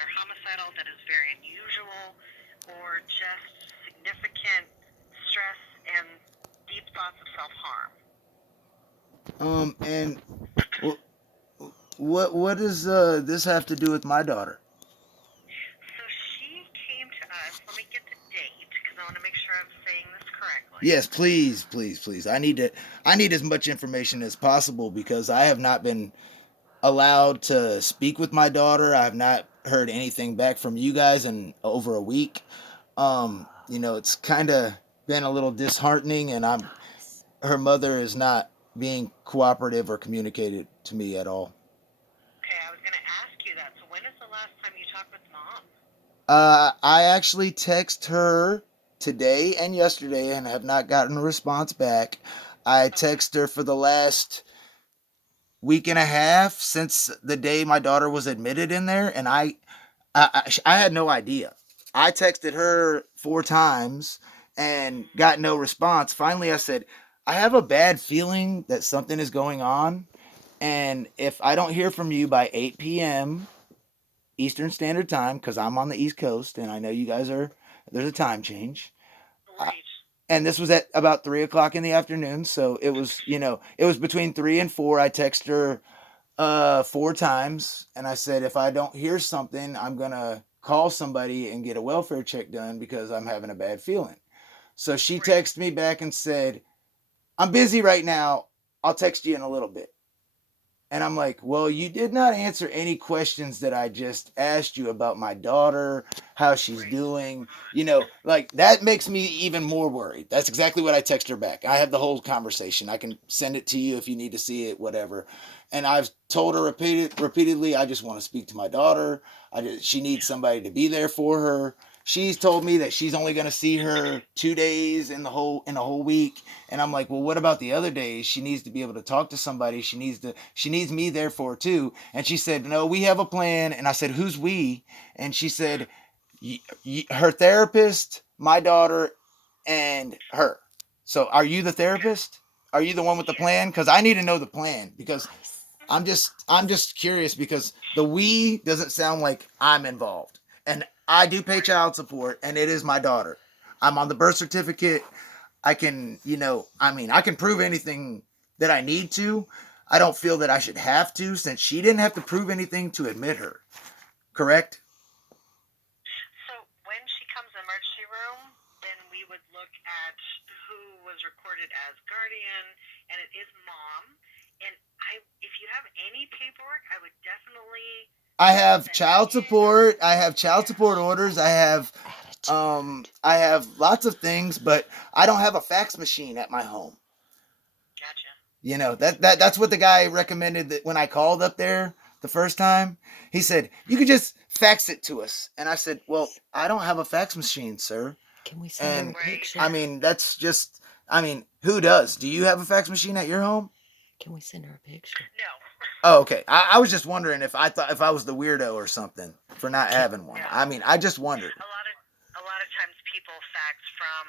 that are homicidal, that is very unusual, or just significant stress and deep thoughts of self-harm. And what does this have to do with my daughter? So she came to us. Let me get the date because I want to make sure I'm saying this correctly. Yes, please, please, please. I need as much information as possible because I have not been allowed to speak with my daughter. I have not heard anything back from you guys in over a week. It's kind of been a little disheartening, and her mother is not being cooperative or communicated to me at all. Okay, I was going to ask you that. So when is the last time you talked with mom? I actually text her today and yesterday and have not gotten a response back. I Okay. text her for the last week and a half since the day my daughter was admitted in there, and I had no idea. I texted her 4 times and got no response. Finally, I said, I have a bad feeling that something is going on. And if I don't hear from you by 8 p.m. Eastern Standard Time, because I'm on the East Coast and I know you guys are, there's a time change. Uh, Right. and this was at about 3 o'clock in the afternoon. So it was, it was between 3 and 4. I texted her 4 times, and I said if I don't hear something, I'm gonna call somebody and get a welfare check done because I'm having a bad feeling. So she Right. texted me back and said, I'm busy right now. I'll text you in a little bit. And I'm like, well, you did not answer any questions that I just asked you about my daughter, how she's Right. doing. Like that makes me even more worried. That's exactly what I text her back. I have the whole conversation. I can send it to you if you need to see it, whatever. And I've told her repeatedly, I just want to speak to my daughter. She needs Yeah. somebody to be there for her. She's told me that she's only going to see her 2 days in a whole week, and I'm like, well, what about the other days? She needs to be able to talk to somebody. She needs me there for her too. And she said, no, we have a plan. And I said, who's we? And she said, her therapist, my daughter, and her. So are you the Okay. therapist? Are you the one with the Yes. plan? Because I need to know the plan because Mhm. I'm just curious because the we doesn't sound like I'm involved. And I do pay Right. child support and it is my daughter. I'm on the birth certificate. I can, I can prove anything that I need to. I don't feel that I should have to since she didn't have to prove anything to admit her. Correct? So when she comes in the emergency room, then we would look at who was recorded as guardian, and it is mom. And if you have any paperwork, I would definitely I have send it child in. Or support. I have child yeah, support orders. I have lots of things, but I don't have a fax machine at my home. gotcha. That's what the guy recommended that when I called up there the first time. He said, "You could just fax it to us." And I said, "Well, I don't have a fax machine, sir." Can we send her a And Right. I picture? mean, who does? Do you have a fax machine at your home? Can we send her a picture? No. Oh, okay. I was just wondering if I was the weirdo or something for not Can, having one. No. I mean, I just wondered. A lot of times people fax from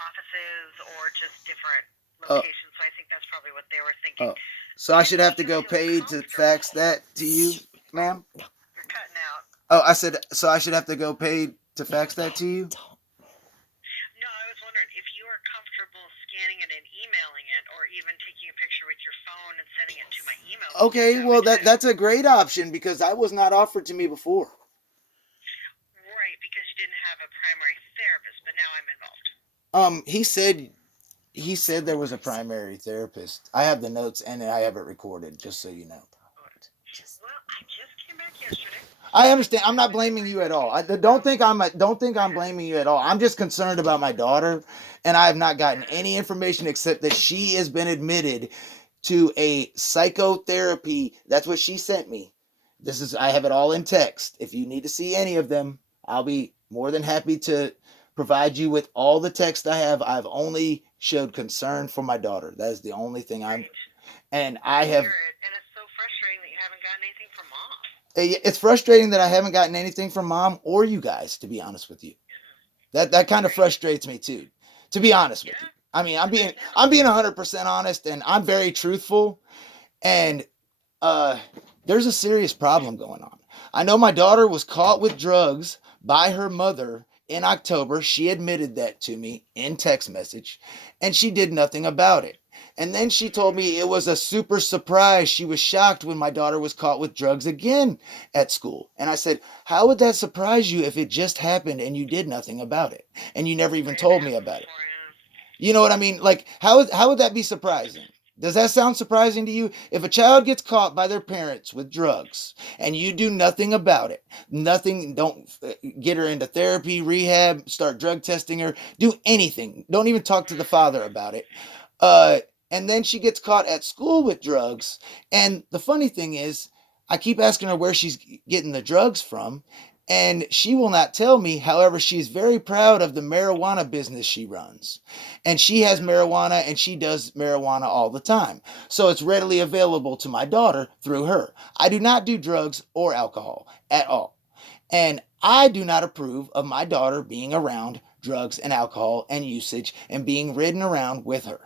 offices or just different Uh, locations. So I think that's probably what they were thinking. uh, so I If should have to you go feel pay to fax comfortable, that to you, ma'am. you're cutting out. Oh, I said so. I should have to go pay to no, fax that to you. don't. No, I was wondering if you are comfortable scanning it and emailing it, or even taking a picture with your phone and sending it to my email. We can do Okay, that well way that too. that's a great option because that was not offered to me before. Right, because you didn't have a primary therapist, but now I'm involved. He said there was a primary therapist. I have the notes and I have it recorded, just so you know. Okay. Well, I just came back yesterday, I so understand. I'm I not went to blaming my you at all. so Don't think I'm blaming you at all. I'm just concerned about my daughter, and I have not gotten yeah. any information except that she has been admitted to a psychotherapy. That's what she sent me. I have it all in text. If you need to see any of them, I'll be more than happy to provide you with all the text I have. I've only showed concern for my daughter. That is the only thing Right. and I I hear have it, and it's so frustrating that you haven't gotten anything from mom. it's frustrating that I haven't gotten anything from mom or you guys, to be honest with you. That kind of Right. frustrates me too, to be honest with you. Yeah. I mean, No. I'm being 100% honest, and I'm very truthful. And uh, there's a serious problem going on. I know my daughter was caught with drugs by her mother in October. She admitted that to me in text message, and she did nothing about it. And then she told me it was a super surprise. She was shocked when my daughter was caught with drugs again at school. And I said, how would that surprise you if it just happened and you did nothing about it? And you never even told me about it. You know what I mean? Like, how would that be surprising? Does that sound surprising to you? If a child gets caught by their parents with drugs and you do nothing about it, nothing, don't get her into therapy, rehab, start drug testing her, do anything. Don't even talk to the father about it. And then she gets caught at school with drugs. And the funny thing is, I keep asking her where she's getting the drugs from, and she will not tell me. However, she's very proud of the marijuana business she runs. And she has marijuana and she does marijuana all the time. So it's readily available to my daughter through her. I do not do drugs or alcohol at all. And I do not approve of my daughter being around drugs and alcohol and usage and being ridden around with her.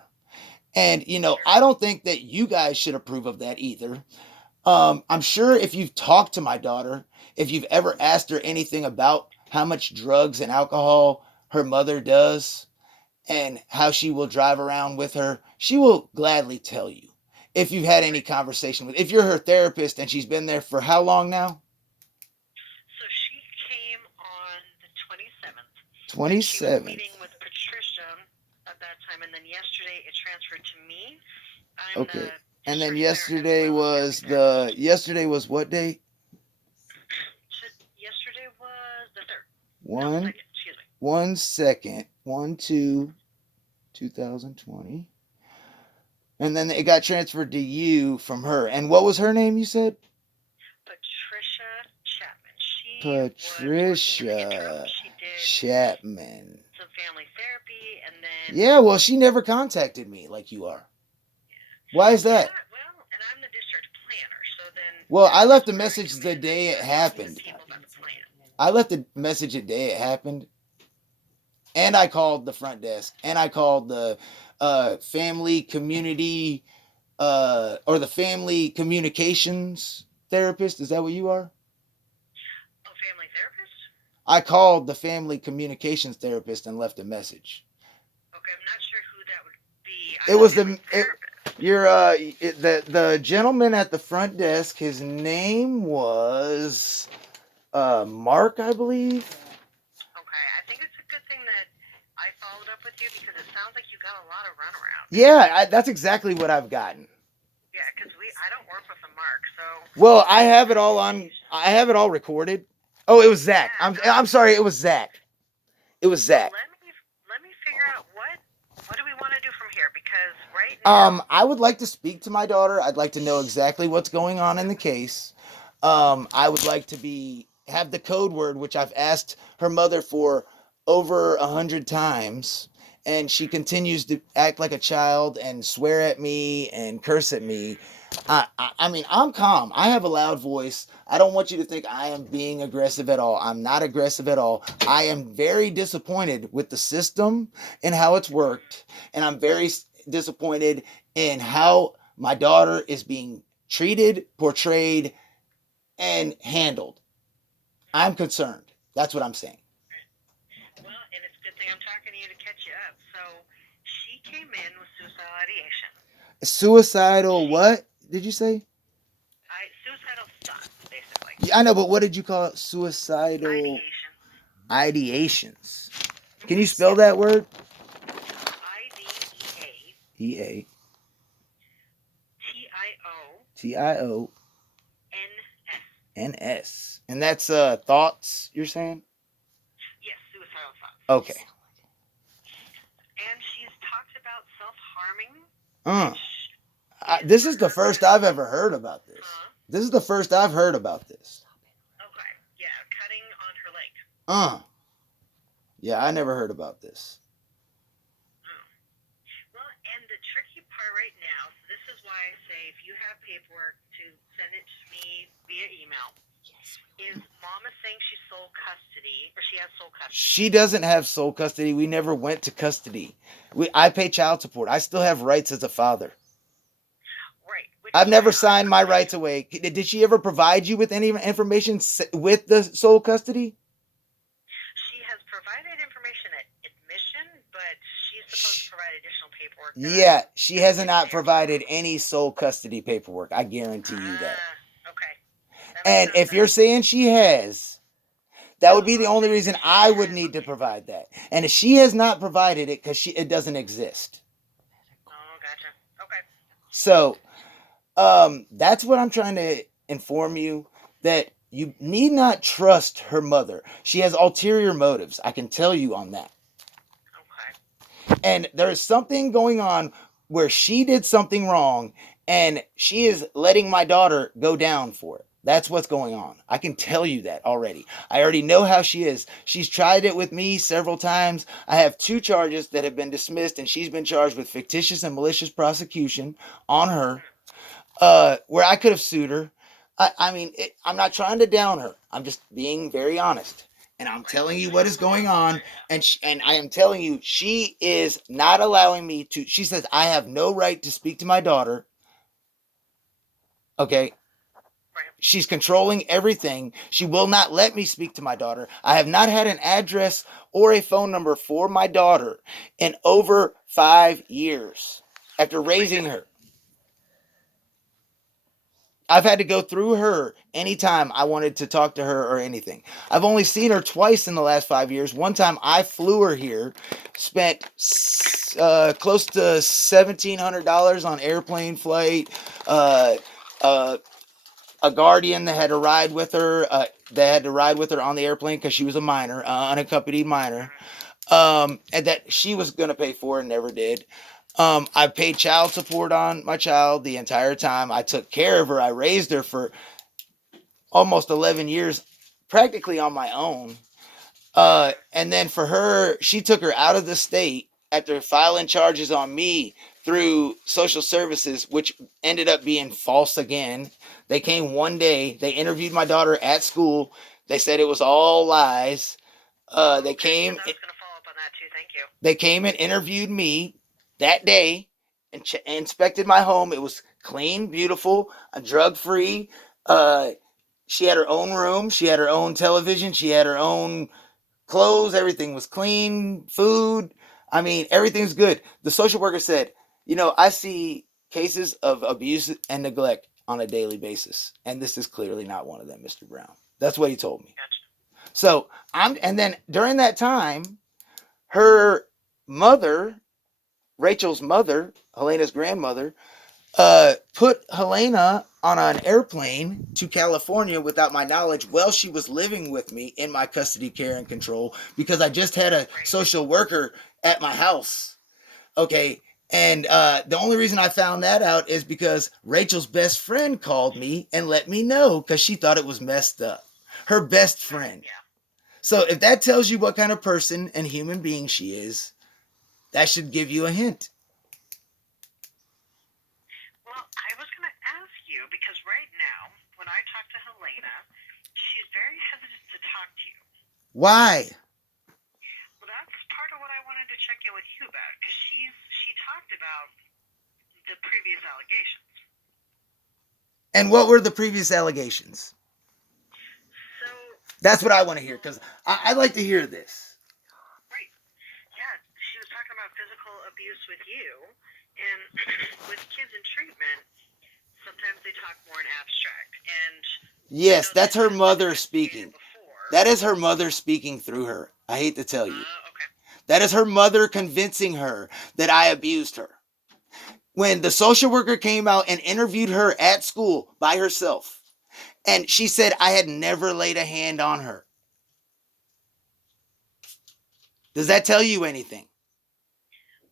And, I don't think that you guys should approve of that either. I'm sure if you've talked to my daughter, if you've ever asked her anything about how much drugs and alcohol her mother does and how she will drive around with her, she will gladly tell you. If you've had any conversation if you're her therapist and she's been there for how long now? So she came on the 27th. 27th. She was meeting with Patricia at that time, and then yesterday it transferred to me. I'm Okay. the And then district center as well as therapy yesterday was what day? Yesterday was the 3rd. One, No, 2nd, excuse me. 1 second. 1/2/2020. And then it got transferred to you from her. And what was her name, you said? Patricia Chapman. She Patricia She did Chapman. some family therapy, and then Yeah, well, she never contacted me like you are. Why is that? yeah, well, and I'm the district planner, so then. Well, I left a That's message where the day it happened. people about the plan. I left a message the day it happened. And I called the front desk. And I called the family community or the family communications therapist. Is that what you are? Oh, family therapist? I called the family communications therapist and left a message. Okay, I'm not sure who that would be. It was family the gentleman at the front desk. His name was Mark, I believe. Okay, I think it's a good thing that I followed up with you because it sounds like you got a lot of runaround. Yeah, that's exactly what I've gotten. Yeah, because I don't work with the Mark, so. Well, I have it all recorded. Oh, it was Zach. I'm sorry, it was Zach. It was Zach. Let me figure out what do we want to do from here, because right now. I would like to speak to my daughter. I'd like to know exactly what's going on in the case. I would like to have the code word, which I've asked her mother for over 100 times, and she continues to act like a child and swear at me and curse at me. I mean, I'm calm. I have a loud voice. I don't want you to think I am being aggressive at all. I'm not aggressive at all. I am very disappointed with the system and how it's worked, and I'm very disappointed in how my daughter is being treated, portrayed, and handled. I'm concerned. That's what I'm saying. Well, and it's a good thing I'm talking to you to catch you up. So she came in with suicidal ideation. Suicidal what did you say? Suicidal thoughts, basically. Yeah, I know, but what did you call it? Suicidal ideations. Can you spell that word? IDEA. TIONS. And that's thoughts, you're saying? Yes, suicidal thoughts. Okay. And she's talked about self-harming. This is the first I've ever heard about this. Huh? This is the first I've heard about this. Okay. Yeah, cutting on her leg. Yeah, I never heard about this. Well, and the tricky part right now, so this is why I say if you have paperwork to send it to me via email, is mom is saying she's sole custody, or she has sole custody. She doesn't have sole custody. We never went to custody. I pay child support. I still have rights as a father. Right. Which I've never signed my rights away. Did she ever provide you with any information with the sole custody? She has provided information at admission, but she's supposed to provide additional paperwork. Yeah, she has not provided any sole custody paperwork. I guarantee you that. Okay. And if you're saying she has, that would be the only reason I would need to provide that. And if she has not provided it, because it doesn't exist. Oh, gotcha. Okay. So, that's what I'm trying to inform you, that you need not trust her mother. She has ulterior motives. I can tell you on that. Okay. And there's something going on where she did something wrong and she is letting my daughter go down for it. That's what's going on. I can tell you that already. I already know how she is. She's tried it with me several times. I have 2 charges that have been dismissed, and she's been charged with fictitious and malicious prosecution on her, where I could have sued her. I'm not trying to down her. I'm just being very honest. And I'm telling you what is going on. And I am telling you, she is not allowing me to. She says, I have no right to speak to my daughter. Okay. She's controlling everything. She will not let me speak to my daughter. I have not had an address or a phone number for my daughter in over 5 years after raising her. I've had to go through her anytime I wanted to talk to her or anything. I've only seen her twice in the last 5 years. One time I flew her here, spent close to $1,700 on airplane flight, a guardian that had to ride with her, on the airplane because she was a minor, unaccompanied minor, and that she was going to pay for and never did. I paid child support on my child the entire time. I took care of her. I raised her for almost 11 years, practically on my own. And then for her, she took her out of the state after filing charges on me through social services, which ended up being false again. They came one day. They interviewed my daughter at school. They said it was all lies. They came. I was going to follow up on that too. Thank you. They came and interviewed me that day and inspected my home. It was clean, beautiful, drug-free. She had her own room. She had her own television. She had her own clothes. Everything was clean. Food. I mean, everything's good. The social worker said, I see cases of abuse and neglect on a daily basis, and this is clearly not one of them, Mr. Brown. That's what he told me. Gotcha. So and then during that time, her mother, Rachel's mother, Helena's grandmother, put Helena on an airplane to California without my knowledge while she was living with me in my custody, care, and control, because I just had a social worker at my house. Okay. And the only reason I found that out is because Rachel's best friend called me and let me know because she thought it was messed up. Her best friend. Yeah. So if that tells you what kind of person and human being she is, that should give you a hint. Well, I was going to ask you, because right now, when I talk to Helena, she's very hesitant to talk to you. Why? Well, that's part of what I wanted to check in with you about, because she talked about the previous allegations. And what were the previous allegations? So that's what I want to hear, because I'd like to hear this. Right. Yeah, she was talking about physical abuse with you, and with kids in treatment, sometimes they talk more in abstract. And yes, that's her mother speaking. That is her mother speaking through her. I hate to tell you. Okay. That is her mother convincing her that I abused her. When the social worker came out and interviewed her at school by herself, and she said I had never laid a hand on her. Does that tell you anything?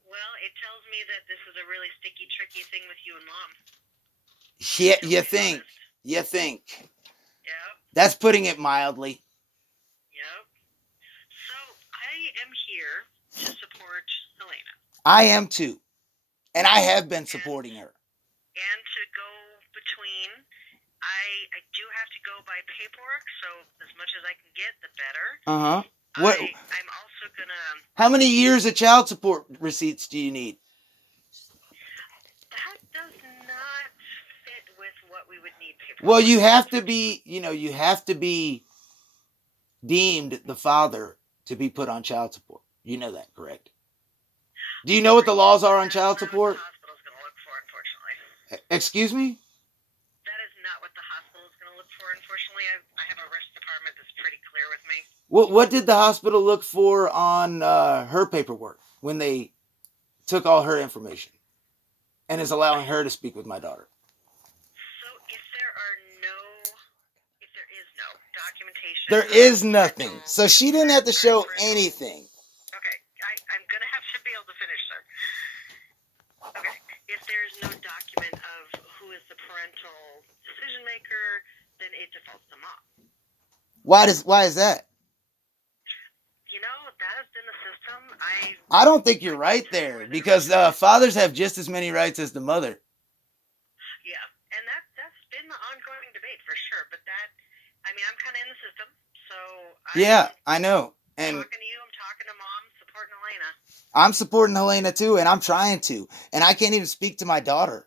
Well, it tells me that this is a really sticky, tricky thing with you and Mom. Yeah, you think. Yep. That's putting it mildly. Yep. So I am here to support Helena. I am too. And I have been supporting her. And to go between, I do have to go by paperwork, so as much as I can get, the better. Uh-huh. What? I'm also going to... How many years of child support receipts do you need? That does not fit Well, you have to be, you have to be deemed the father to be put on child support. You know that, correct? Do you know what the laws are on child support? That's not what the hospital's going to look for, unfortunately. Excuse me? That is not what the hospital is going to look for, unfortunately. I have a risk department that's pretty clear with me. What did the hospital look for on her paperwork when they took all her information and is allowing her to speak with my daughter? So if there is no documentation. There is nothing. So she didn't have to show anything. Okay, I'm going to have to be able to finish, sir. Okay, if there's no document of who is the parental decision maker, then it defaults to mom. Why is that? That has been the system. I don't think you're right there, because fathers have just as many rights as the mother. Yeah, and that's been the ongoing debate for sure. But I'm kind of in the system, so yeah, I know. And I'm talking to you. I'm talking to mom, supporting Elena. I'm supporting Helena too, and I'm trying to, and I can't even speak to my daughter.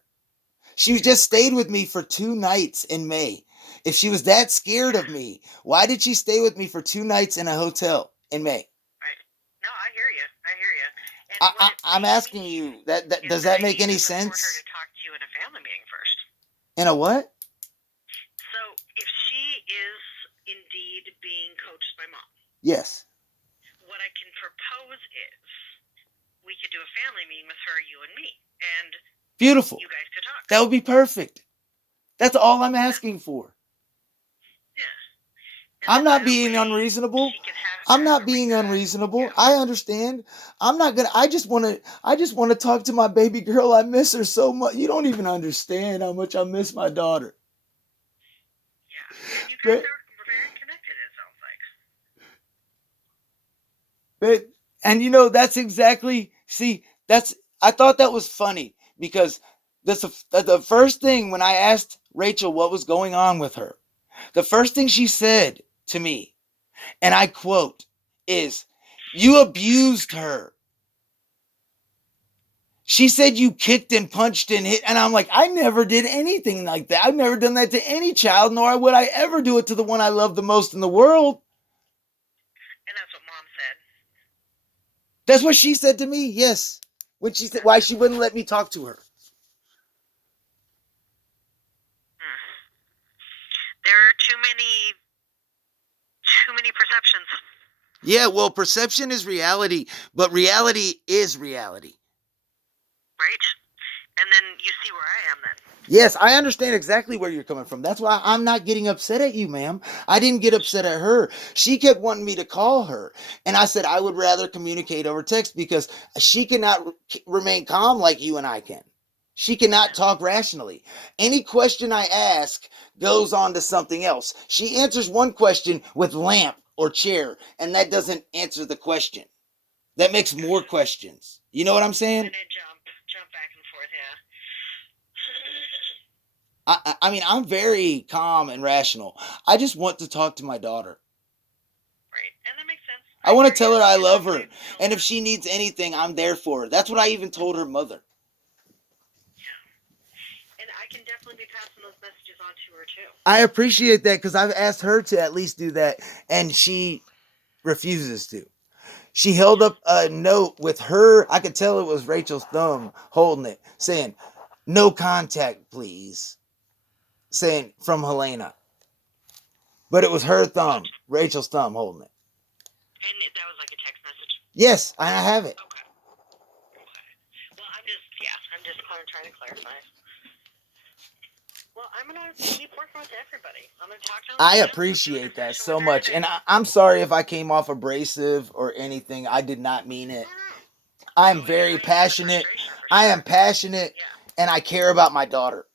She just stayed with me for 2 nights in May. If she was that scared of me, why did she stay with me for 2 nights in a hotel in May? Right. No, I hear you. I'm asking you, that does that make any sense? For her to talk to you in a family meeting first. In a what? So if she is indeed being coached by mom. Yes. What I can propose is we could do a family meeting with her, you and me, and beautiful. You guys could talk. That would be perfect. That's all I'm asking for. Yeah. I'm not being unreasonable. I'm not being unreasonable. Yeah. I understand. I just want to talk to my baby girl. I miss her so much. You don't even understand how much I miss my daughter. Yeah. And you guys are very connected, it sounds like. And that's exactly, I thought that was funny, because the first thing when I asked Rachel what was going on with her, the first thing she said to me, and I quote, is, "You abused her." She said you kicked and punched and hit, and I'm like, I never did anything like that. I've never done that to any child, nor would I ever do it to the one I love the most in the world. And that's what mom said. That's what she said to me, yes. When she said why she wouldn't let me talk to her. There are too many perceptions. Yeah, well, perception is reality, but reality is reality. Right? And then you see where I am then. Yes, I understand exactly where you're coming from. That's why I'm not getting upset at you, ma'am. I didn't get upset at her. She kept wanting me to call her. And I said I would rather communicate over text, because she cannot remain calm like you and I can. She cannot talk rationally. Any question I ask goes on to something else. She answers one question with lamp or chair, and that doesn't answer the question. That makes more questions. You know what I'm saying? And I jump back and forth, yeah. I mean, I'm very calm and rational. I just want to talk to my daughter. Right, and that makes sense. I want to tell her I love her, and if she needs anything, I'm there for her. That's what I even told her mother. Yeah. And I can definitely be passing those messages on to her too. I appreciate that, because I've asked her to at least do that, and she refuses to. She held up a note with her, I could tell it was Rachel's thumb holding it, saying, "No contact, please." Saying from Helena. But it was her thumb, Rachel's thumb holding it. And that was like a text message? Yes, I have it. Okay. Well, I'm just trying to clarify. Well, I'm going to keep working with everybody. I'm going to talk to them. I appreciate that so much. And I'm sorry if I came off abrasive or anything. I did not mean it. I'm very passionate. I am passionate, and I care about my daughter.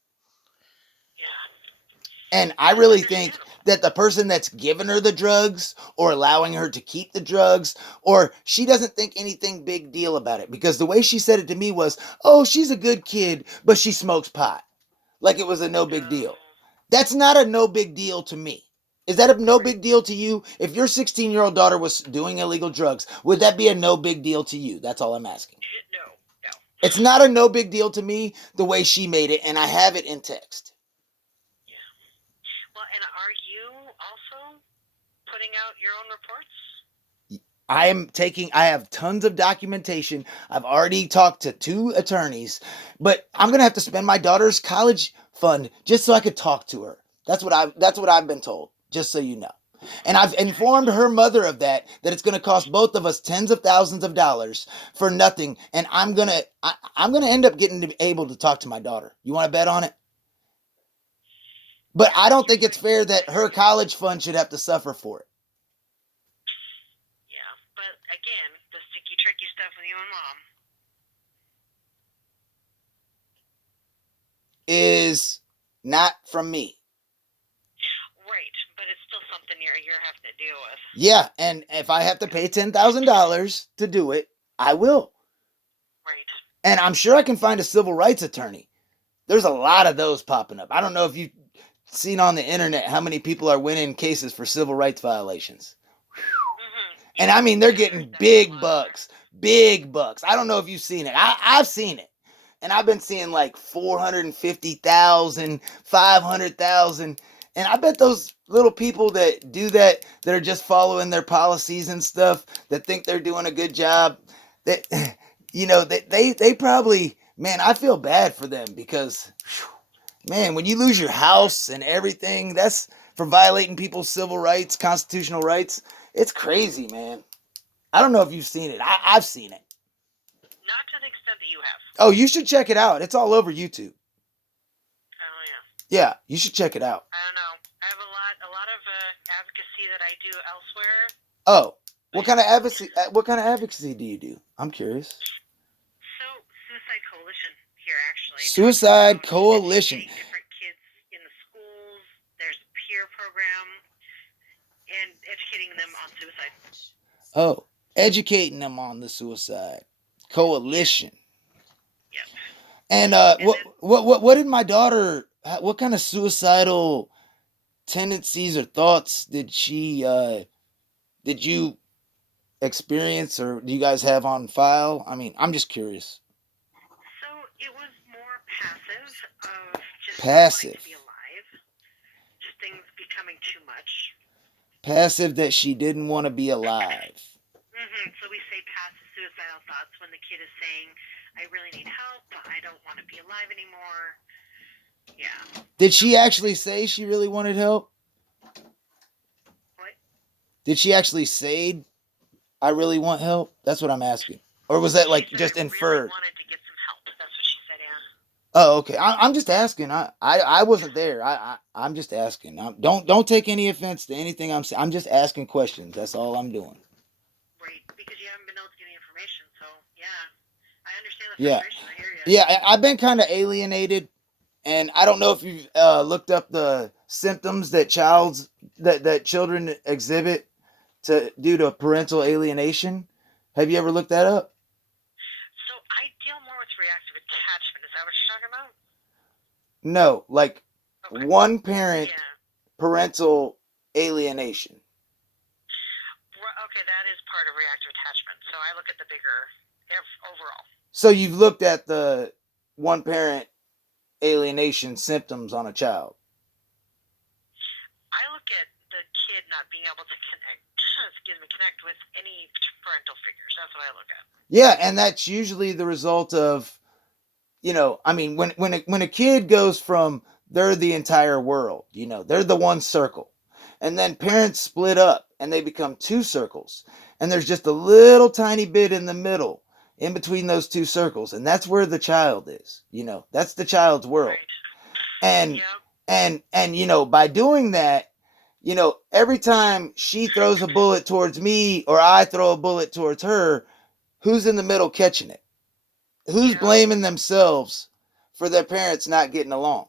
And I really think that the person that's giving her the drugs or allowing her to keep the drugs, or she doesn't think anything big deal about it, because the way she said it to me was, "Oh, she's a good kid, but she smokes pot." Like it was a no big deal. That's not a no big deal to me. Is that a no big deal to you? If your 16-year-old daughter was doing illegal drugs, would that be a no big deal to you? That's all I'm asking. No. It's not a no big deal to me the way she made it, and I have it in text. putting out your own reports? I have tons of documentation. I've already talked to 2 attorneys, but I'm going to have to spend my daughter's college fund just so I could talk to her. That's what I've been told, just so you know. And I've informed her mother of that it's going to cost both of us tens of thousands of dollars for nothing. And I'm going to end up getting to be able to talk to my daughter. You want to bet on it? But I don't think it's fair that her college fund should have to suffer for it. Yeah, but again, the sticky, tricky stuff with you and Mom. Is not from me. Right, but it's still something you're having to deal with. Yeah, and if I have to pay $10,000 to do it, I will. Right. And I'm sure I can find a civil rights attorney. There's a lot of those popping up. I don't know if you've seen on the internet how many people are winning cases for civil rights violations. Mm-hmm. And I mean, they're getting big bucks. Big bucks. I don't know if you've seen it. I've seen it. And I've been seeing like 450,000, 500,000. And I bet those little people that do that are just following their policies and stuff, that think they're doing a good job, that, you know, they probably, man, I feel bad for them because, man, when you lose your house and everything, that's for violating people's civil rights, constitutional rights. It's crazy, man. I don't know if you've seen it. I've seen it. Not to the extent that you have. Oh, you should check it out. It's all over YouTube. Oh, yeah. Yeah, you should check it out. I don't know. I have a lot of advocacy that I do elsewhere. Oh, what kind of advocacy? What kind of advocacy do you do? I'm curious. So, Suicide Coalition here, actually. Suicide Coalition. Educating different kids in the schools. There's a peer program, and educating them on suicide. Oh, educating them on the Suicide Coalition. Yep. And what did my daughter? What kind of suicidal tendencies or thoughts did you experience, or do you guys have on file? I mean, I'm just curious. So it was more passive of just Passive. wanting to be alive. Just things becoming too much. Passive that she didn't want to be alive. Mm-hmm. So we say passive suicidal thoughts when the kid is saying, I really need help, but I don't want to be alive anymore. Yeah. Did she actually say she really wanted help? What? Did she actually say, I really want help? That's what I'm asking. Or was that like She said, just I inferred? really wanted to get some help. That's what she said, yeah. Oh, okay. I'm just asking. I wasn't there. I'm just asking. Don't take any offense to anything I'm saying. I'm just asking questions. That's all I'm doing. Right, because you haven't been able to get any information, so yeah. I understand the Yeah. frustration. I hear you. Yeah, I've been kind of alienated, and I don't know if you've looked up the symptoms that children exhibit due to parental alienation. Have you ever looked that up? So I deal more with reactive attachment. Is that what you're talking about? No, like Okay. one parent Yeah. parental alienation. Okay, that is part of reactive attachment. So I look at the bigger overall. So you've looked at the one parent alienation symptoms on a child. I look at the kid not being able to connect with any parental figures. That's what I look at. Yeah, and that's usually the result of, I mean, when a kid goes from they're the entire world, they're the one circle, and then parents split up and they become 2 circles, and there's just a little tiny bit in the middle, in between those 2 circles, and that's where the child is. That's the child's world. Right. And Yep. and by doing that, every time she throws a bullet towards me or I throw a bullet towards her, who's in the middle catching it? Who's blaming themselves for their parents not getting along?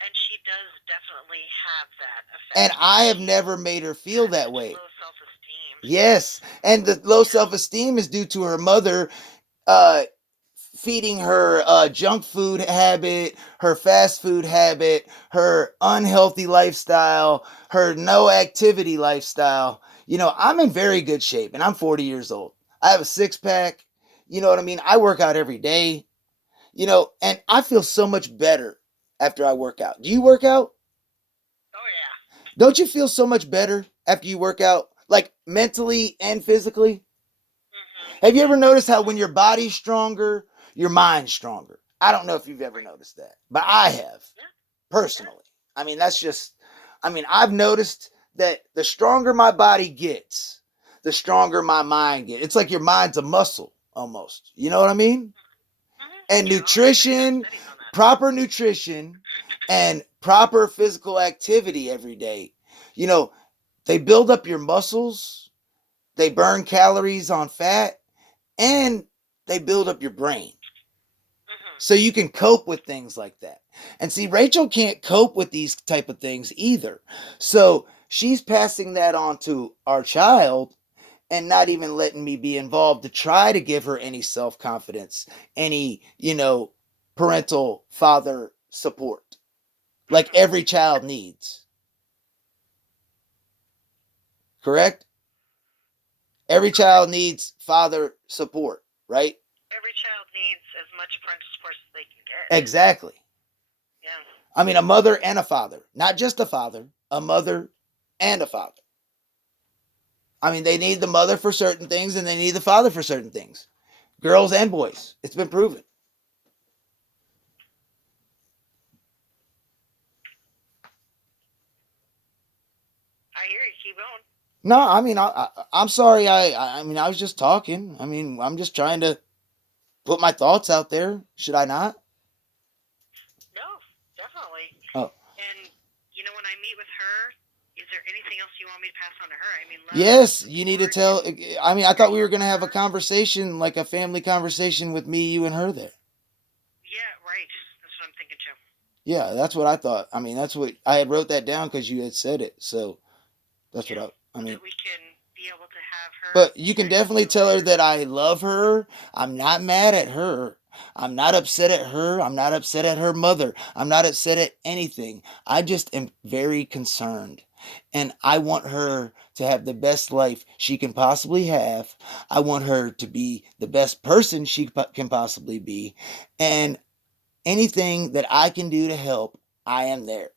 And she does definitely have that effect. And I have never made her feel that way. Low self-esteem. Yes, and the low self-esteem is due to her mother feeding her junk food habit, her fast food habit, her unhealthy lifestyle, her no activity lifestyle. I'm in very good shape, and I'm 40 years old. I have a 6-pack. You know what I mean? I work out every day, and I feel so much better after I work out. Do you work out? Oh, yeah. Don't you feel so much better after you work out, like mentally and physically? Mm-hmm. Have you ever noticed how when your body's stronger, your mind's stronger? I don't know if you've ever noticed that, but I have Yeah. personally. I mean, that's just, I mean, I've noticed that the stronger my body gets, the stronger my mind gets. It's like your mind's a muscle almost. You know what I mean? Mm-hmm. And Yeah, they've done nutrition, studies on that. proper nutrition, and proper physical activity every day, you know, they build up your muscles, they burn calories on fat, and they build up your brain Mm-hmm. so you can cope with things like that. And see, Rachel can't cope with these type of things either, so she's passing that on to our child and not even letting me be involved to try to give her any self-confidence, any, parental father support like every child needs. Correct? Every child needs father support, right? Every child needs as much parental support as they can get. Exactly. Yeah. I mean, a mother and a father, not just a father, a mother and a father. I mean, they need the mother for certain things and they need the father for certain things. Girls and boys. It's been proven. I hear you. Keep going. No, I mean, I'm sorry. I mean, I was just talking. I mean, I'm just trying to put my thoughts out there. Should I not? No, definitely. Oh. And when I meet with her, is there anything else you want me to pass on to her? I mean, love, Yes, you need to support, tell. and I mean, I thought we were going to have a conversation, like a family conversation with me, you, and her there. yeah, right. That's what I'm thinking too. Yeah, that's what I thought. I mean, that's what I had wrote that down because you had said it. So that's Yeah, what I mean. that we can be able to have her. But you can connect definitely to tell her her. that I love her. I'm not mad at her. I'm not upset at her. I'm not upset at her mother. I'm not upset at anything. I just am very concerned. And I want her to have the best life she can possibly have. I want her to be the best person she can possibly be. And anything that I can do to help, I am there.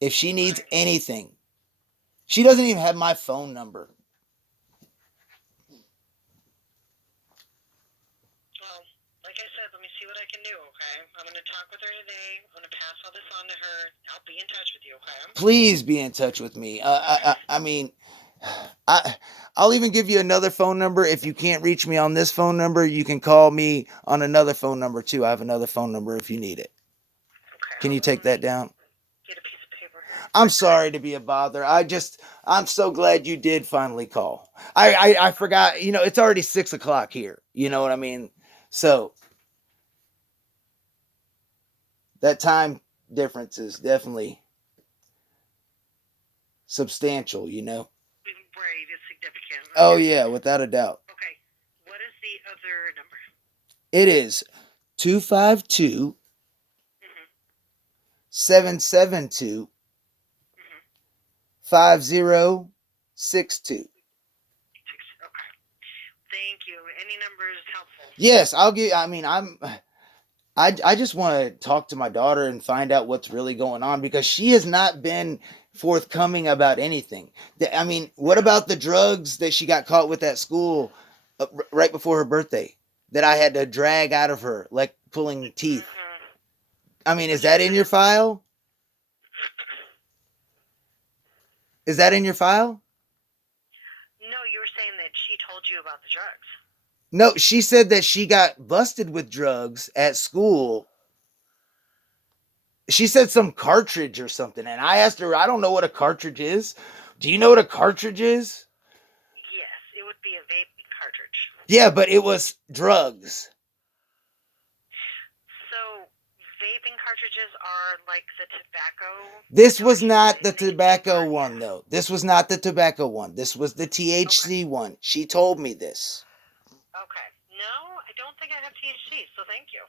If she needs Right. anything, she doesn't even have my phone number. Well, like I said, let me see what I can do, okay? I'm going to talk with her today. I'm going to pass all this on to her. I'll be in touch with you, okay? Please be in touch with me. I mean, I'll even give you another phone number. If you can't reach me on this phone number, you can call me on another phone number too. I have another phone number if you need it. Okay. Can you take that down? Get a piece of paper here. I'm sorry to be a bother. I'm so glad you did finally call. I forgot, it's already 6 o'clock here. You know what I mean? So that time difference is definitely substantial, Right, it's significant. Oh yeah, without a doubt. Okay. What is the other number? It is 252 Mm-hmm. 772 Mm-hmm. 5062. Okay. Thank you. Any number is helpful. Yes, I just want to talk to my daughter and find out what's really going on because she has not been forthcoming about anything. I mean, what about the drugs that she got caught with at school right before her birthday that I had to drag out of her, like pulling teeth? Mm-hmm. I mean, is that in your file? Is that in your file? No, you were saying that she told you about the drugs. No, she said that she got busted with drugs at school. She said some cartridge or something, and I asked her, I don't know what a cartridge is. Do you know what a cartridge is? Yes, it would be a vaping cartridge. Yeah, but it was drugs. So, vaping cartridges are like the tobacco. This was not the tobacco one, though. This was not the tobacco one. This was the THC one. She told me this. Okay. No, I don't think I have THC, so thank you.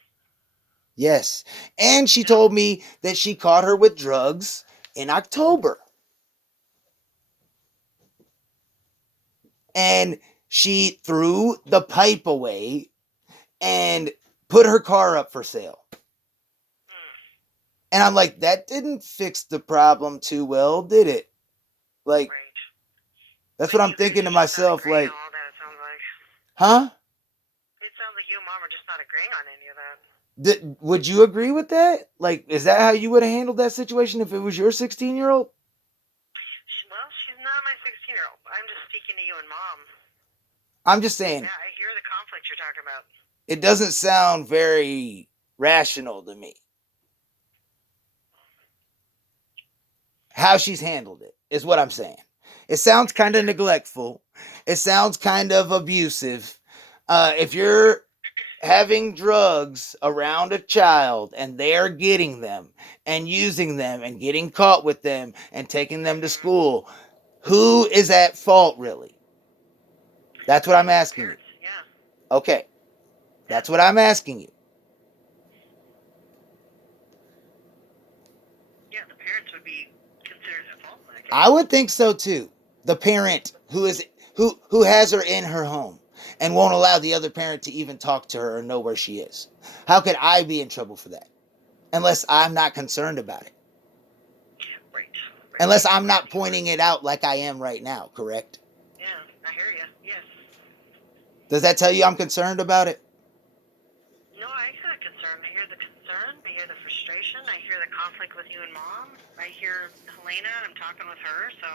Yes. And she told me that she caught her with drugs in October. And she threw the pipe away and put her car up for sale. And I'm like, that didn't fix the problem too well, did it? Like, Right. that's But what I'm you guys thinking to are just not myself. agreeing Like, on all that, it sounds like. huh? It sounds like you and mom are just not agreeing on any of that. Would you agree with that? Like, is that how you would have handled that situation if it was your 16-year-old? Well, she's not my 16-year-old. I'm just speaking to you and mom. I'm just saying, Yeah, I hear the conflict you're talking about. it doesn't sound very rational to me. How she's handled it is what I'm saying. It sounds kind of neglectful. It sounds kind of abusive. If you're having drugs around a child and they're getting them and using them and getting caught with them and taking them to school, who is at fault really? That's what I'm asking you. Parents, yeah. Okay. That's what I'm asking you. Yeah, the parents would be considered at fault in that case. I would think so too. The parent who has her in her home and won't allow the other parent to even talk to her or know where she is. How could I be in trouble for that? Unless I'm not concerned about it. Right. Unless I'm not pointing it out like I am right now, correct? Yeah, I hear you. Yes. Does that tell you I'm concerned about it? No, I hear the concern. I hear the concern. I hear the frustration. I hear the conflict with you and mom. I hear Helena. I'm talking with her. So.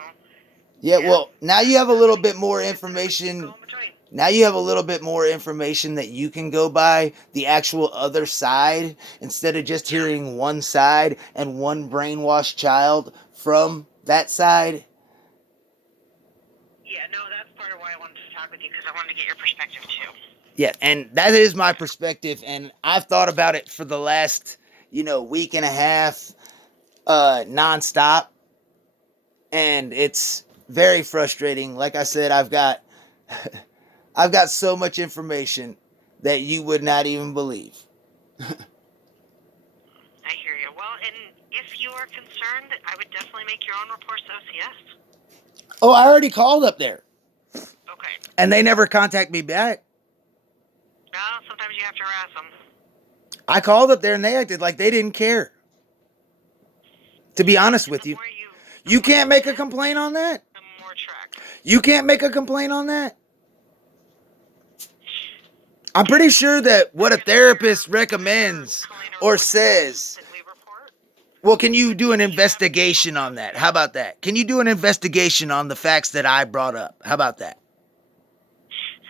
Yeah, well, now you have a little bit more information. Go in between. Now you have a little bit more information that you can go by, the actual other side, instead of just hearing one side and one brainwashed child from that side. Yeah, no, that's part of why I wanted to talk with you, because I wanted to get your perspective too. Yeah, and that is my perspective, and I've thought about it for the last, week and a half, nonstop, and it's very frustrating. Like I said, I've got so much information that you would not even believe. I hear you. Well, and if you are concerned, I would definitely make your own report to OCS. Oh, I already called up there. Okay. And they never contact me back. Well, sometimes you have to harass them. I called up there and they acted like they didn't care. To be honest with you. You can't make a complaint on that? More track. You can't make a complaint on that? I'm pretty sure that what a therapist recommends or says. Well, can you do an investigation on that? How about that? Can you do an investigation on the facts that I brought up? How about that?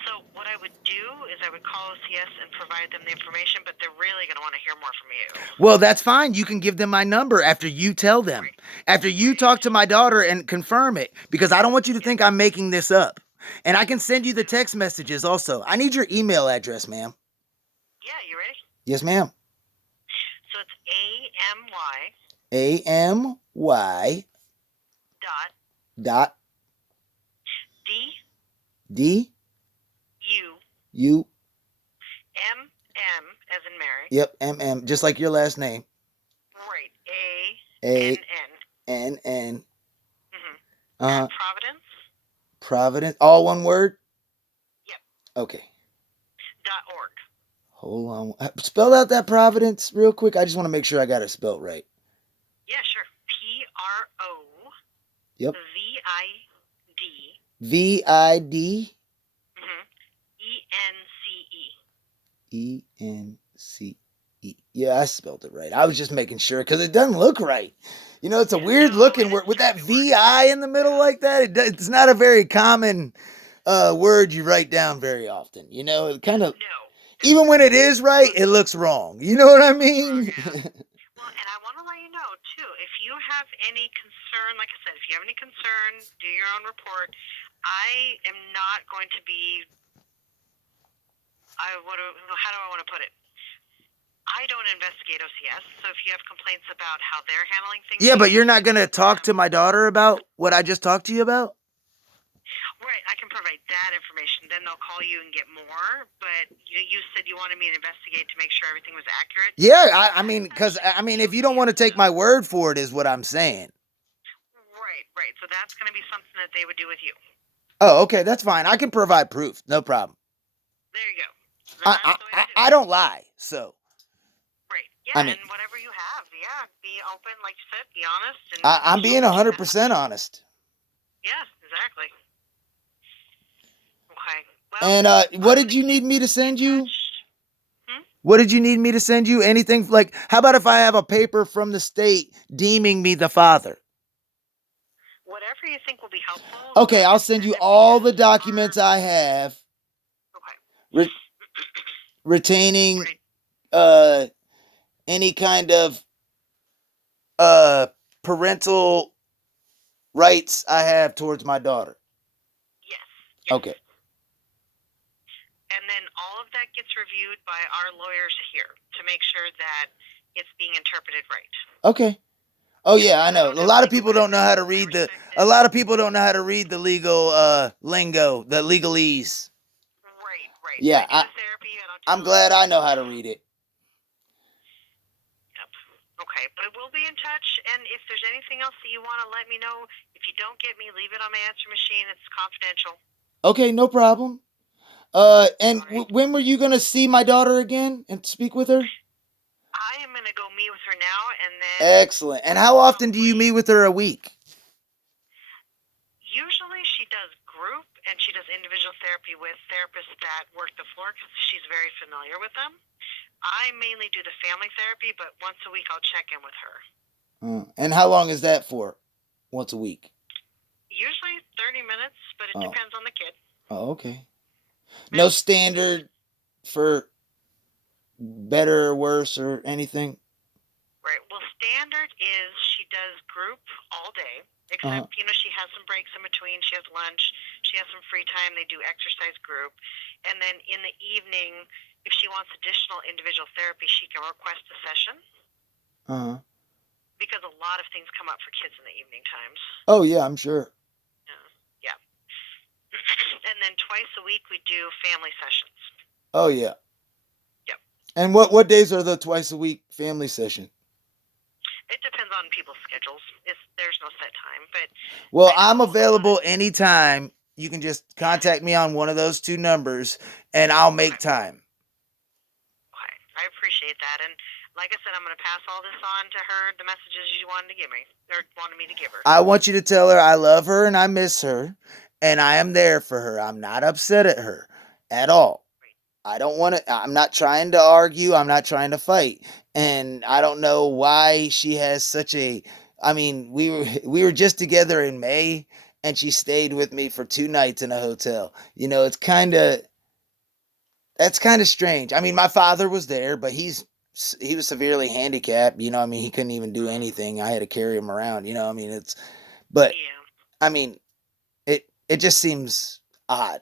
So what I would do is I would call OCS and provide them the information, but they're really going to want to hear more from you. Well, that's fine. You can give them my number after you tell them. After you talk to my daughter and confirm it, because I don't want you to think I'm making this up. And I can send you the text messages also. I need your email address, ma'am. Yeah, you ready? Yes, ma'am. So it's AMY dot D U MM as in Mary. Yep, MM, just like your last name. Right. ANN. NN. Providence. Providence. All one word? Yep. Okay. .org. Hold on. Spell out that Providence real quick. I just want to make sure I got it spelled right. Yeah, sure. PRO. Yep. VID. VID. ENCE. Yeah, I spelled it right. I was just making sure because it doesn't look right. It's a weird looking word with that VI in the middle like that. It's not a very common word you write down very often. It kind of, even when it is right, it looks wrong. You know what I mean? Well, and I want to let you know too, if you have any concern, like I said, if you have any concern, do your own report. I am not going to be. How do I want to put it? I don't investigate OCS, so if you have complaints about how they're handling things... Yeah, but you're not going to talk to my daughter about what I just talked to you about? Right, I can provide that information. Then they'll call you and get more, but you said you wanted me to investigate to make sure everything was accurate? Yeah, I mean, if you don't want to take my word for it is what I'm saying. Right, so that's going to be something that they would do with you. Oh, okay, that's fine. I can provide proof, no problem. There you go. I don't lie, so. Right. Yeah, and whatever you have, be open, like you said, be honest. And I'm being 100% honest. Yeah, exactly. Okay. Well, And what I'm did gonna you keep need me to in send you? touch. Hmm? What did you need me to send you? Anything like, how about if I have a paper from the state deeming me the father? Whatever you think will be helpful, go Okay, ahead I'll and send send you it all because the our documents I have okay. re- retaining Right. uh any kind of uh parental rights I have towards my daughter. Yes. Yes. Okay. And then all of that gets reviewed by our lawyers here to make sure that it's being interpreted right. Okay. Oh Yep. yeah, I I know. don't A have a lot of legal people don't know how background. to I read the respect a it. lot of people don't know how to read the legal lingo, the legalese. Right, right. Yeah, I do therapy. I don't do I'm the glad legal. I know how to read it. Yep. Okay, but we'll be in touch. And if there's anything else that you want to let me know, if you don't get me, leave it on my answer machine. It's confidential. Okay, no problem. And All right. when were you gonna see my daughter again and speak with her? I am gonna go meet with her now, and then Excellent. And how often do you probably meet with her a week? usually she does group and she does individual therapy with therapists that work the floor because she's very familiar with them. I mainly do the family therapy, but once a week I'll check in with her. And how long is that for? Once a week. Usually 30 minutes, but it Oh. depends on the kid. Oh, okay. No Yeah. standard for better or worse or anything. Right. Well, standard is she does group all day, except, she has some breaks in between. She has lunch. She has some free time. They do exercise group. And then in the evening, if she wants additional individual therapy, she can request a session Uh-huh. because a lot of things come up for kids in the evening times. Oh yeah, I'm sure. Yeah. And then twice a week, we do family sessions. Oh yeah. Yep. And what days are the twice a week family session? It depends on people's schedules. There's no set time, but Well, I I'm know available anytime. You can just contact me on one of those two numbers and I'll make time. Okay. I appreciate that. And like I said, I'm going to pass all this on to her, the messages you wanted to give me, or wanted me to give her. I want you to tell her I love her and I miss her and I am there for her. I'm not upset at her at all. I don't want to, I'm not trying to argue. I'm not trying to fight. And I don't know why she has such a, I mean, we were just together in May and she stayed with me for 2 nights in a hotel. It's that's kind of strange. I mean, my father was there, but he was severely handicapped. I mean, he couldn't even do anything. I had to carry him around. I mean, but Yeah. I mean, it just seems odd.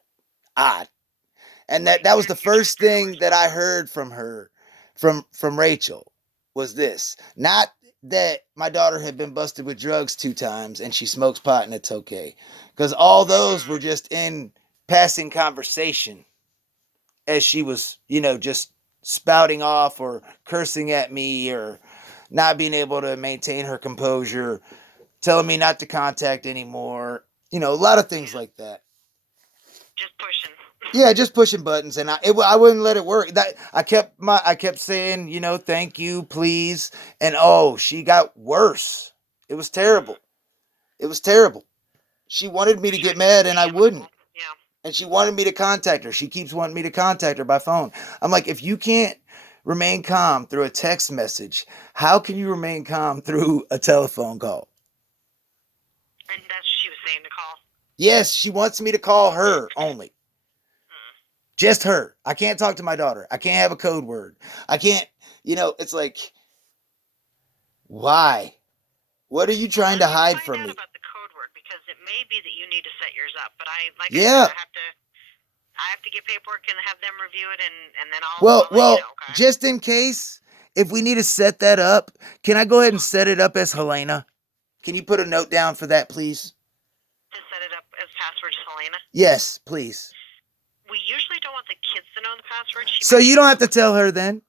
And that was the first thing that I heard from her, from Rachel, was this. Not that my daughter had been busted with drugs 2 times and she smokes pot and it's okay, because all those were just in passing conversation as she was, just spouting off or cursing at me or not being able to maintain her composure, telling me not to contact anymore. A lot of things like that. Just pushing. Yeah, just pushing buttons, and I wouldn't let it work. That I kept saying, thank you, please, and she got worse. It was terrible. It was terrible. She wanted me to get mad, and I wouldn't. Yeah. And she wanted me to contact her. She keeps wanting me to contact her by phone. I'm like, if you can't remain calm through a text message, how can you remain calm through a telephone call? And that's what she was saying to call. Yes, she wants me to call her only. Just her. I can't talk to my daughter. I can't have a code word. I can't, it's like, why? What are you trying to hide from me? Find out about the code word because it may be that you need to set yours up. But I said, I have to get paperwork and have them review it, and then I'll Well, let you know, okay? just in case, if we need to set that up, can I go ahead and set it up as Helena? Can you put a note down for that, please? To set it up as password Helena? Yes, please. We usually don't want the kids to know the password. So you don't have to tell her then?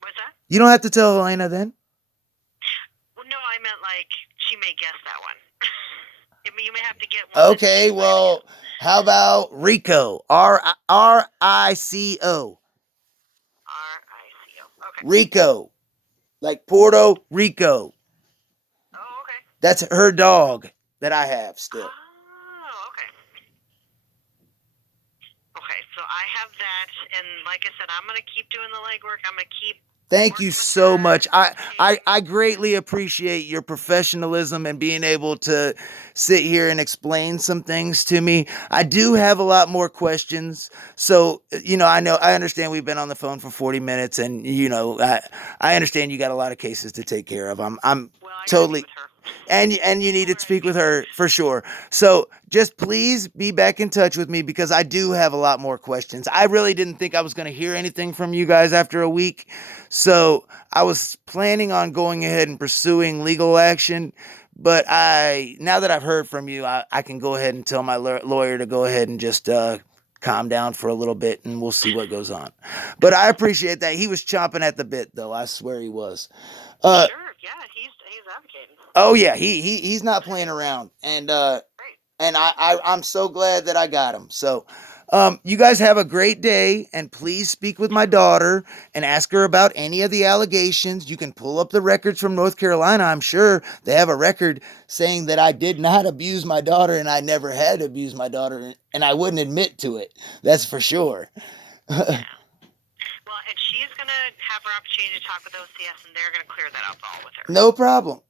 What's that? You don't have to tell Helena then? Well, no, I meant like she may guess that one. You may have to get one. Okay, well, how about Rico? R-I-C-O. R-I-C-O. Okay. Rico. Like Puerto Rico. Oh, okay. That's her dog. that I have still. Oh, okay. Okay, so I have that, and like I said, I'm gonna keep doing the legwork. I'm gonna keep. Thank you working with so her, much. I educating. greatly appreciate your professionalism and being able to sit here and explain some things to me. I do have a lot more questions. So, I understand we've been on the phone for 40 minutes and I understand you got a lot of cases to take care of. I'm Well, I gotta totally meet with her. and you need to speak with her for sure. So just please be back in touch with me because I do have a lot more questions. I really didn't think I was going to hear anything from you guys after a week. So I was planning on going ahead and pursuing legal action. But now that I've heard from you, I can go ahead and tell my lawyer to go ahead and just calm down for a little bit and we'll see what goes on. But I appreciate that. He was chomping at the bit, though. I swear he was. Sure, yeah, he's advocating. Oh yeah, he's not playing around, and Great. I'm so glad that I got him. So, you guys have a great day, and please speak with my daughter and ask her about any of the allegations. You can pull up the records from North Carolina. I'm sure they have a record saying that I did not abuse my daughter, and I never had abused my daughter, and I wouldn't admit to it. That's for sure. Yeah. Well, and she's gonna have her opportunity to talk with OCS, and they're gonna clear that up all with her. No problem.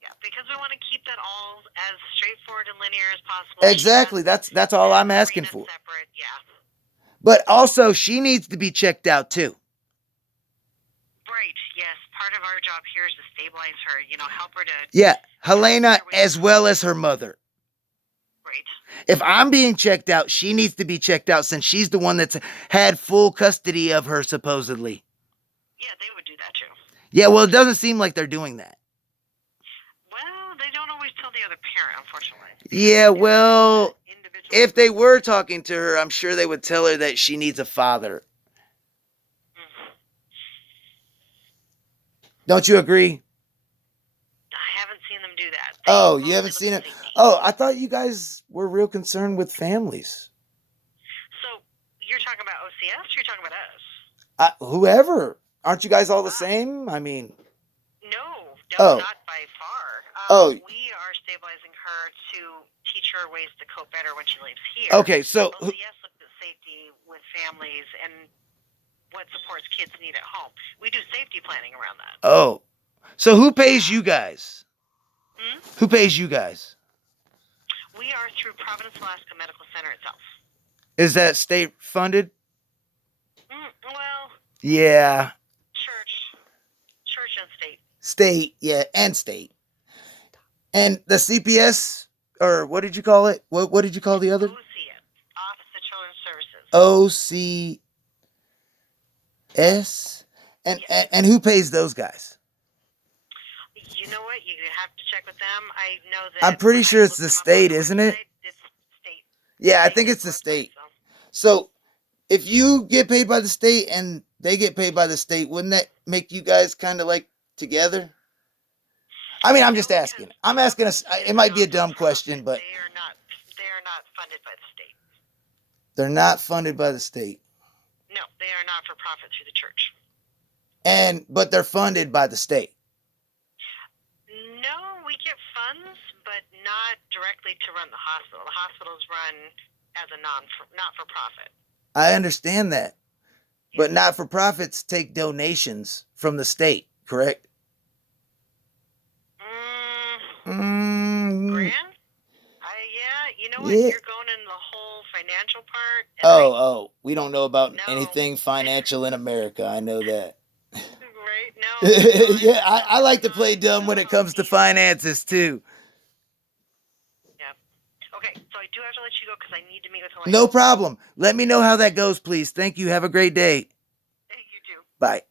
Yeah, because we want to keep that all as straightforward and linear as possible. Exactly. That's all I'm asking for. Separate, yeah. But also, she needs to be checked out too. Right. Yes. Part of our job here is to stabilize her. Help her to. Yeah, Helena as well as her mother. Right. If I'm being checked out, she needs to be checked out since she's the one that's had full custody of her, supposedly. Yeah, they would do that too. Yeah, well, it doesn't seem like they're doing that. Well, they don't always tell the other parent, unfortunately. Yeah, well, Individual. if they were talking to her, I'm sure they would tell her that she needs a father. Mhm. Don't you agree? I haven't seen them do that. Oh, you mostly haven't look seen at it? safety. Oh, I thought you guys were real concerned with families. So you're talking about OCS? Or you're talking about us? Whoever. Aren't you guys all the same? I mean... No, Oh. not by far. Oh. We are stabilizing her to teach her ways to cope better when she leaves here. Okay, so... OCS looks at safety with families and what supports kids need at home. We do safety planning around that. Oh. So who pays you guys? Hmm? Who pays you guys? We are through Providence, Alaska Medical Center itself. Is that state funded? Well, Yeah. church and state. State, yeah, and state. And the CPS, or what did you call it? What did you call the other? OCS, Office of Children's Services. OCS? And who pays those guys? You know what? You have to check with them. I know that. I'm pretty when sure I it's looked the them up on state, the isn't it? website, It's state. Yeah, I think it's the website, state. so. So if you get paid by the state and they get paid by the state, wouldn't that make you guys kind of like together? I mean, I'm just asking. I'm asking us. It might be a dumb question, but They are not funded by the state. they're not funded by the state. No, they are not for profit through the church. But they're funded by the state. No, we get funds, but not directly to run the hospital. The hospital's run as a not for profit. I understand that. But not for profits take donations from the state, correct? Grant? Yeah, you know what? Yeah. You're going in the whole financial part. and Oh, we don't know about No. anything financial in America. I know that. Right? No. Yeah, I like to play dumb when it comes to finances too. Okay, so I do have to let you go because I need to meet with Helena. No problem. Let me know how that goes, please. Thank you. Have a great day. Hey, you too. Bye.